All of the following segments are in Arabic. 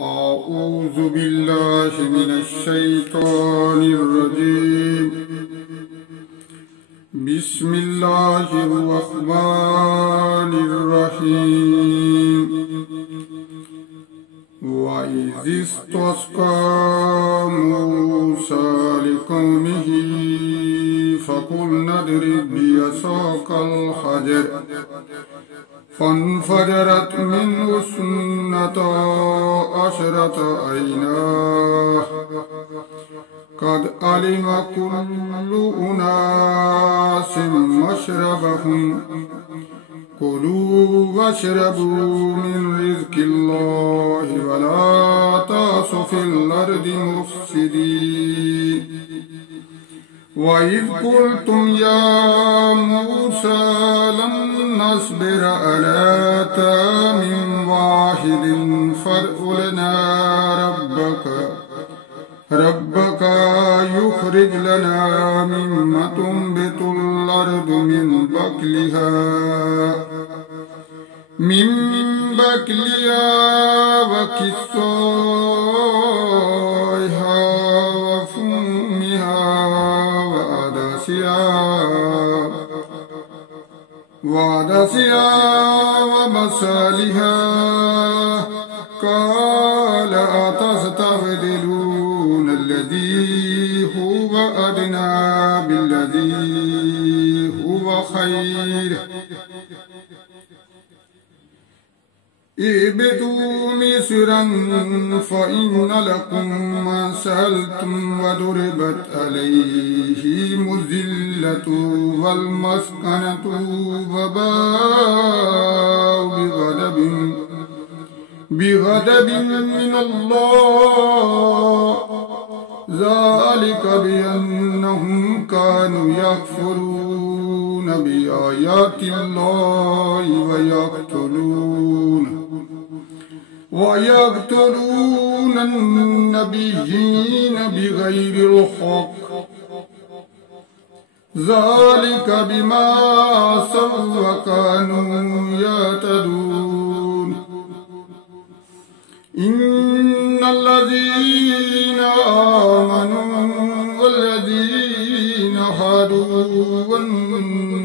أعوذ بالله من الشيطان الرجيم. بسم الله الرحمن الرحيم. وإذ استسقى موسى لقومه فقلنا اضرب بعصاك الحجر فانفجرت منه اثنتا عشرة عينا قد علم كل أناس مشربهم كلوا واشربوا من رزق الله ولا تعثوا في الأرض مفسدين. وإذ قلتم يا موسى لن نصبر على طعام واحد فادع لنا ربك يخرج لنا مما تنبت الأرض من بقلها وكسائها وفومها وعدسها وبصلها قال أتستبدلون الذي هو أدنى بالذي هو خير اهبطوا مصرا فإن لكم ما سألتم وضربت عليهم الذلة والمسكنة وباءوا بغضب من الله ذلك بأنهم كانوا يكفرون بآيات الله ويقتلون النبيين بغير الحق ذلك بما عصوا وكانوا يعتدون. إن الذين آمنوا والذين هادوا والنصارى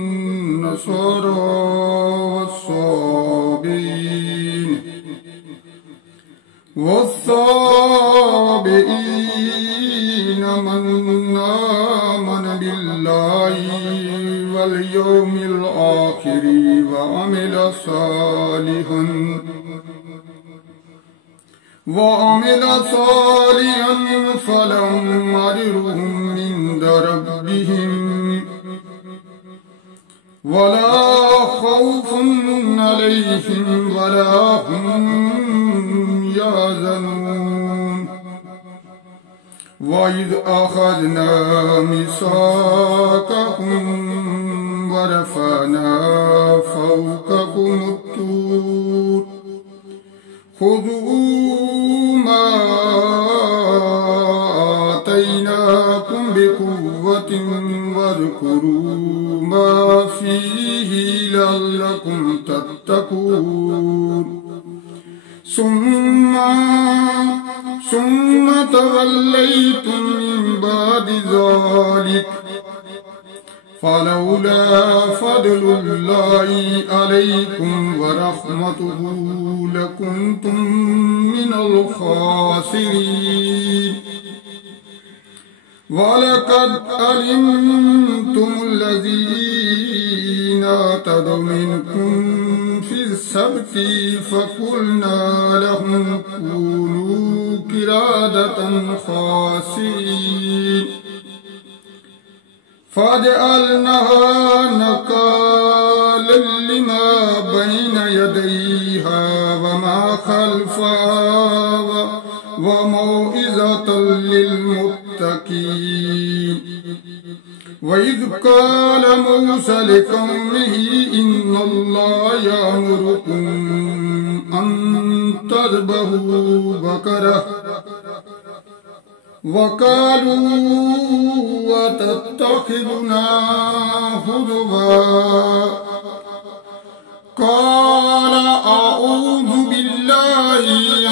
والصابئين من آمن بالله واليوم الآخر وعمل صالحا فلهم أجرهم عند ربهم ولا خوف عليهم ولا هم يحزنون. وإذ أخذنا ميثاقكم ورفعنا فوقكم الطور خذوا ما آتيناكم بقوة واذكروا ما فيه لعلكم تتقون. ثم توليتم من بعد ذلك فلولا فضل الله عليكم ورحمته لكنتم من الخاسرين. ولقد علمتم الذين اعتدوا منكم في السبت فقلنا لهم كونوا قردة خاسئين فجعلناها نكالا لما بين يديها وما خلفها وموعظة للمتقين. وإذ قال موسى لقومه إن الله يأمركم أن تذبحوا بقرة وقالوا وتتخذنا هزوا قال أعوذ بالله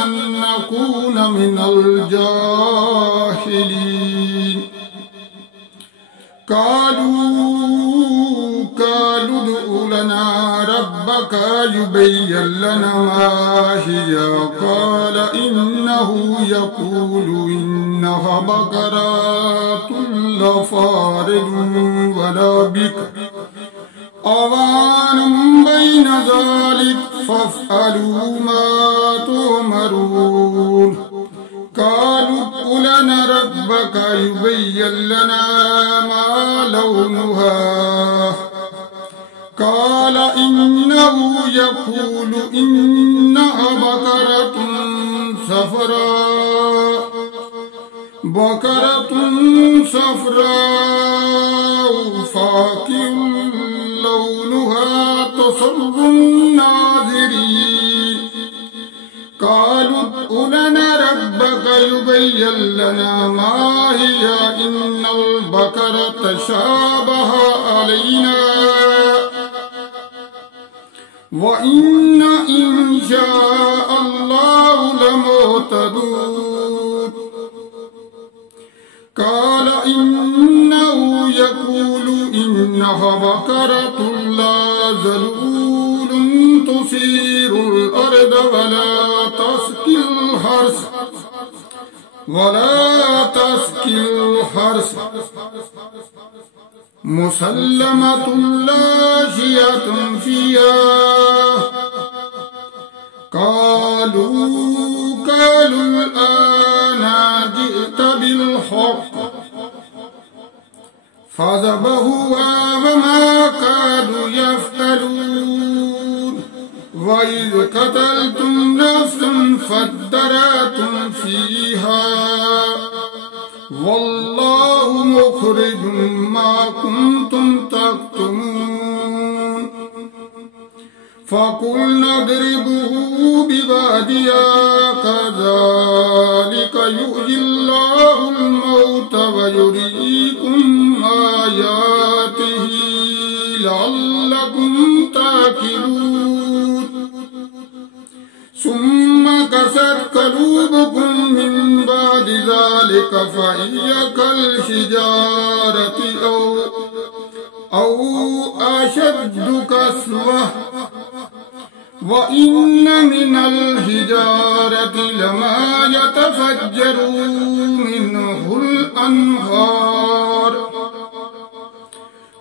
أن نكون من الجاهلين قالوا ادع لنا ربك يبين لنا ما هي قال إنه يقول إنها بقرات لفارض ولا بكر أوان بين ذلك فافعلوا ما تؤمرون قالوا ادع لنا ربك يبين لنا ما لونها قال إنه يقول إنها بقرة صفراء فاقع لونها تسر الناظرين قالوا ادع لنا ربك يبين لنا ما هي إن البقرة شابه علينا وإن إن شاء الله لمهتدون قال إنه يقول إنها بقرة لا ذلول تثير الأرض ولا تسقي الحرث مسلمة لا شية فيها قالوا الآن جئت بالحق فذبحوها وما كادوا يفعلون وإذ قتلتم نفسا فادارأتم فيها والله مخرج ما كنتم تكتمون فقلنا اضربوه ببعضها كذلك يحيي الله الموتى ويريكم آياته لعلكم تعقلون ثم قست قلوبكم من بعد ذلك فهي كالحجارة أو أشد قسوة وإن من الحجارة لما يتفجر منه الأنهار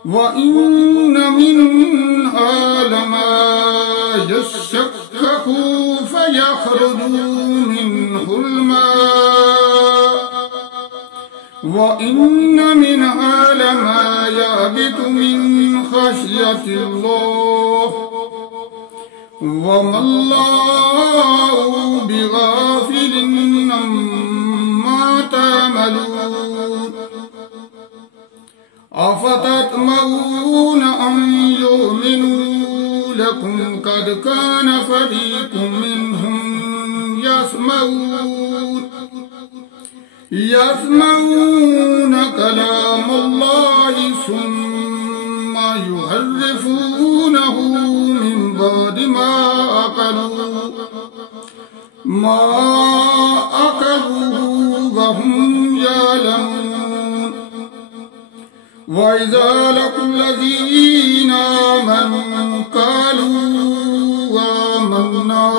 وإن منها لما يشقق فيخرج منه الماء وإن منها لما يهبط من خشية الله وما الله بغافل عما تعملون أفتطمعون أن يؤمنوا لكم قد كان فريق منهم يسمعون كلام الله ثم يحرفونه من بعد ما أكلوه وهم يعلمون وإذا لقوا الذين آمنوا قالوا آمنا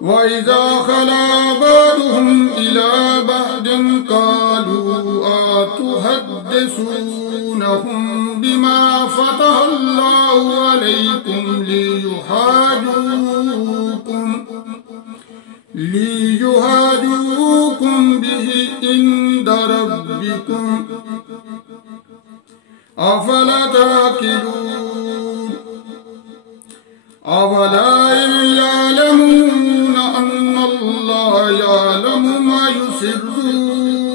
وإذا خلا بعضهم إلى بعض قالوا أتحدثونهم بما فتح الله عليكم ليحاجوكم به عند ربكم أفلا تعقلون أولا يعلمون أن الله يعلم ما يسرون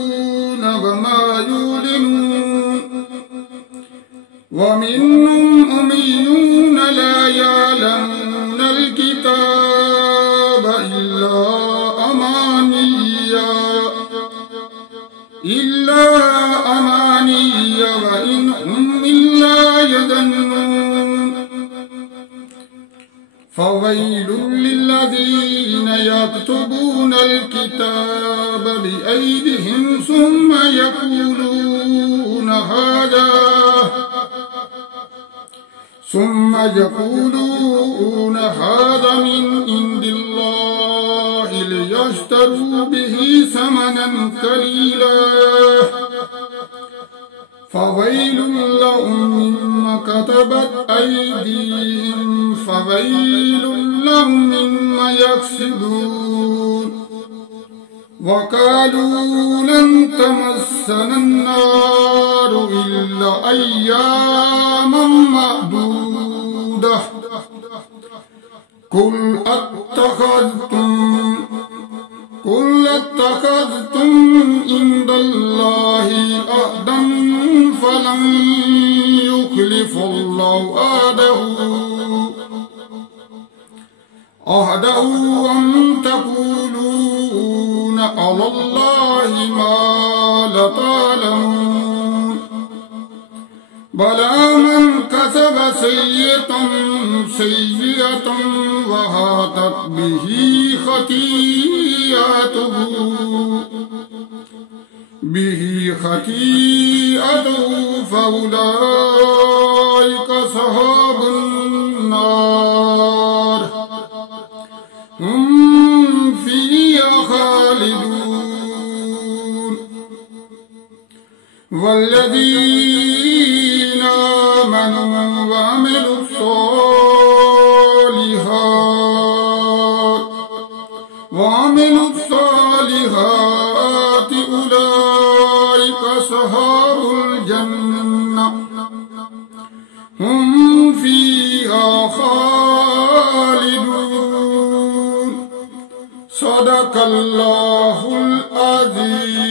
وما يعلنون ومنهم أميون لا يعلمون الكتاب إلا أماني وإن هم إلا يظنون فويل للذين يكتبون الكتاب بأيديهم ثم يقولون هذا من عند الله ليشتروا به ثمنا قليلا فويل لهم مما كتبت أيديهم فويل لهم مما يكسبون وقالوا لن تمسنا النار إلا أياما معدودة قل اتخذتم عند الله عهدا فلن يخلف الله عهده أم تقولون على الله ما لا تعلمون بلى من كسب سيئة وهاتت به خطيئته فأولئك أصحاب النار هم فيها خالدون والذين آمنوا وعملوا الصالحات أولئك أصحاب الجنة هم فيها خالدون صدق الله العظيم.